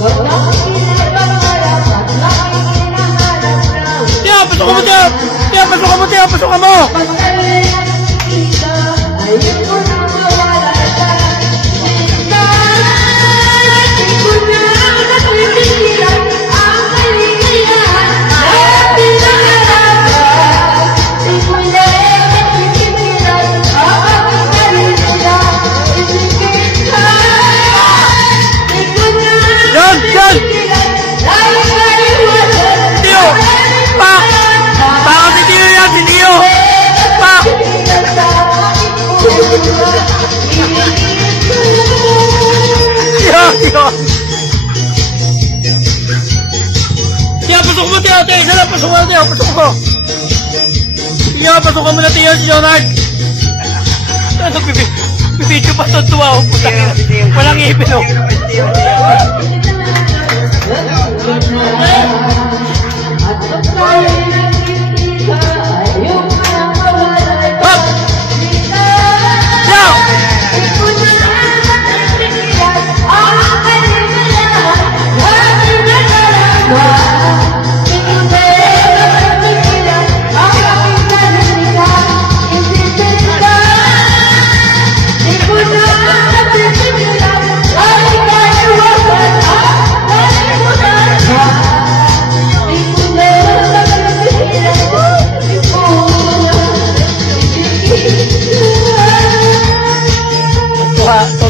Tiyo, pasok mo, Tiyo! Tiyo, pasok mo, Tiyo! Pasok mo! Yan! Yan! Tiyo! Pak! Pak! Si Tiyo yan! Si Tiyo! Pak! Tiyo! Tiyo! Tiyo! Pasok mo, Tiyo! Tiyo! Isa lang! Pasok mo, Tiyo! Pasok mo! Tiyo! Pasok mo na, Tiyo! Si Jonard! Ano? Bibidyo pa ito tuwa ako. Walang ipin o. Hop! Tiyo!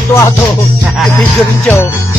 Tuwa to. Video rin siya.